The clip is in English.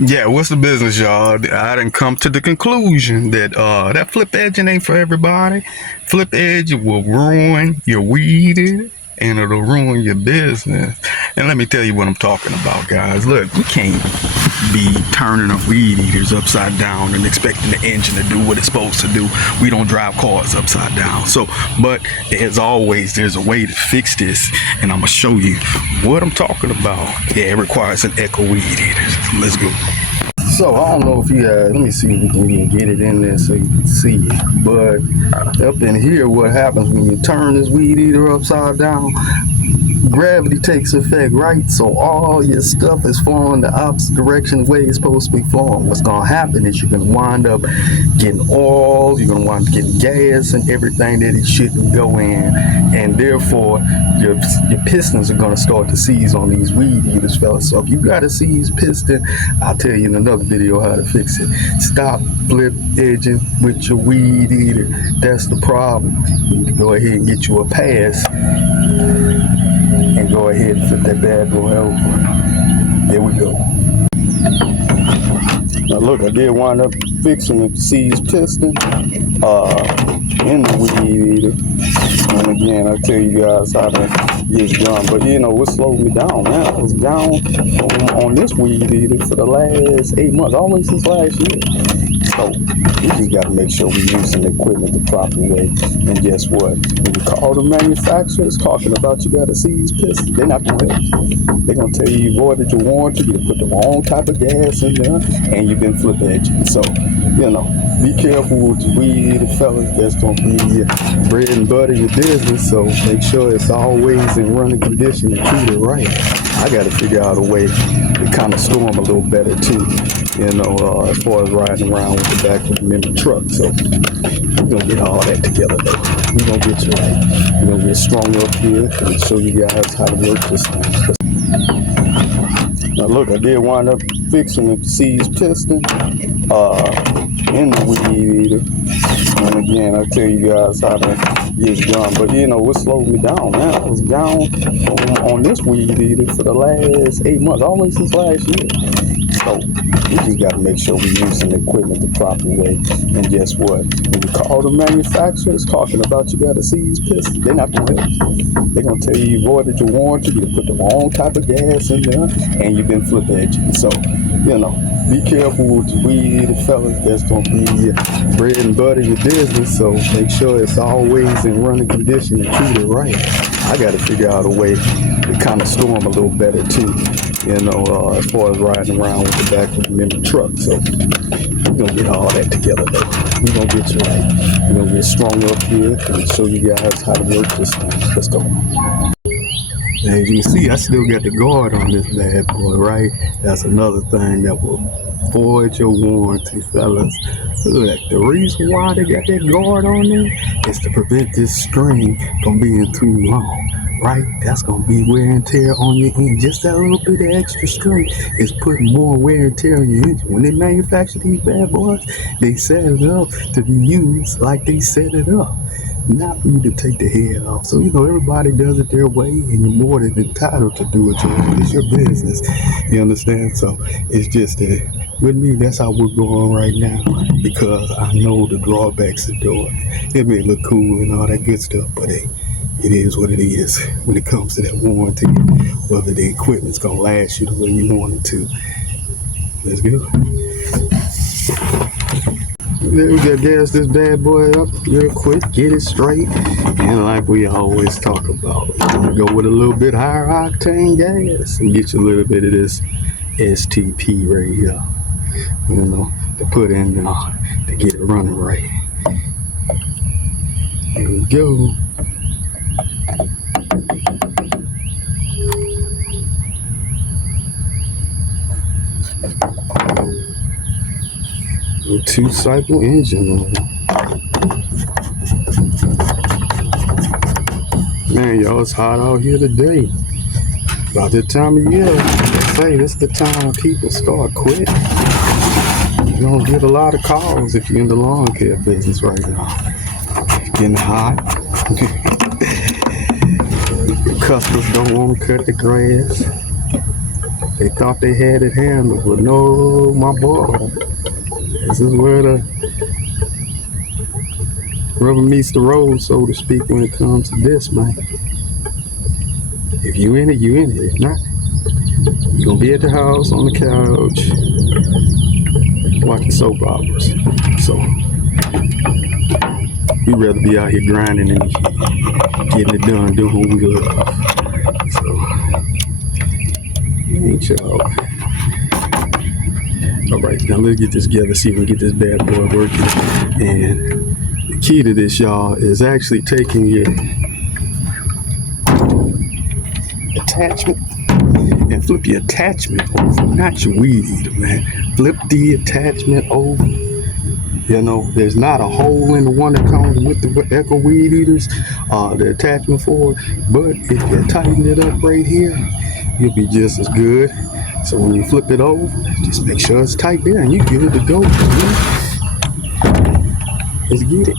Yeah, what's the business, y'all? I done come to the conclusion that that flip edging ain't for everybody. Flip edge will ruin your weed eater, and it'll ruin your business. And let me tell you what I'm talking about, guys. Look, we can't be turning our weed eaters upside down and expecting the engine to do what it's supposed to do. We don't drive cars upside down. So, but as always, there's a way to fix this, and I'm gonna show you what I'm talking about. Yeah, it requires an echo weed eater. Let's go. So I don't know if you let me see if we can even get it in there so you can see it. But up in here, what happens when you turn this weed eater upside down? Gravity takes effect, right? So all your stuff is flowing the opposite direction the way it's supposed to be flowing. What's gonna happen is you're gonna wind up getting oil, you're gonna wind up getting gas and everything that it shouldn't go in, and therefore your pistons are gonna start to seize on these weed eaters, fellas. So if you got a seized piston, I'll tell you in another video how to fix it. Stop flip edging with your weed eater. That's the problem. You need to go ahead and get you a pass and go ahead and flip that bad boy over. There we go. Now look, I did wind up fixing the seized piston in the weed eater. And again, I'll tell you guys how to get it done. But you know, what slowed me down, man? I was down on this weed eater for the last 8 months, always since last year. So we just got to make sure we're using the equipment the proper way. And guess what? When you call the manufacturers talking about you got a seized piston, they're not going to help you. They're going to tell you you voided your warranty, you put the wrong type of gas in there, and you've been flip edging. So, you know, be careful with your weed eater, fellas. That's going to be your bread and butter, your business. So make sure it's always in running condition and treat it right. I got to figure out a way to kind of store them a little better too, you know, as far as riding around with the back of them in the truck. So we're going to get all that together though. We're going to get you right. We're going to get strong up here and show you guys how to work this thing. Now look, I did wind up fixing the seized piston in the weed eater. And again, I'll tell you guys how to get it done. But you know, what slowed me down, man? I was down on this weed eater for the last 8 months, always since last year. So we just got to make sure we're using the equipment the proper way. And guess what? When you call the manufacturers talking about you got a seized piston, they're not going to help you. They're going to tell you you voided your warranty, you put the wrong type of gas in there, and you've been flip edging. So, you know, be careful with your weed eater, fellas. That's going to be your bread and butter, your business. So make sure it's always in running condition and treat it right. I got to figure out a way to kind of store them a little better too, you know, as far as riding around with the back of them in the truck. So we're going to get all that together though. We're going to get you right. We're going to get strong up here and show you guys how to work this thing. Let's go. As you can see, I still got the guard on this bad boy, right? That's another thing that will void your warranty, fellas. Look, the reason why they got that guard on there is to prevent this string from being too long, right? That's going to be wear and tear on your engine. Just that little bit of extra string is putting more wear and tear on your engine. When they manufacture these bad boys, they set it up to be used like they set it up, not for you to take the head off. So, you know, everybody does it their way, and you're more than entitled to do it your way. It's your business. You understand? So it's just that with me, that's how we're going right now, because I know the drawbacks of doing it. It may look cool and all that good stuff, but hey, it is what it is when it comes to that warranty, whether the equipment's going to last you the way you want it to. Let's go. We got gas this bad boy up real quick, get it straight, and like we always talk about, go with a little bit higher octane gas and get you a little bit of this STP right here, you know, to put in to get it running right. Here we go. A 2-cycle engine on. Man, y'all, it's hot out here today. About this time of year, they say this is the time when people start quitting. You're gonna get a lot of calls if you're in the lawn care business right now. It's getting hot. Customers don't want to cut the grass. They thought they had it handled, but no, my boy. This is where the rubber meets the road, so to speak, when it comes to this, man. If you in it, you in it. If not, you're gonna be at the house on the couch watching soap operas. So we'd rather be out here grinding and getting it done, doing what we love. So ain't y'all. All right, now let's get this together, see if we can get this bad boy working. And the key to this, y'all, is actually taking your attachment and flip your attachment over, not your weed eater, man. Flip the attachment over. You know, there's not a hole in the one that comes with the Echo weed eaters, the attachment for it. But if you tighten it up right here, you'll be just as good. So when you flip it over, just make sure it's tight there and you get it to go. Let's get it.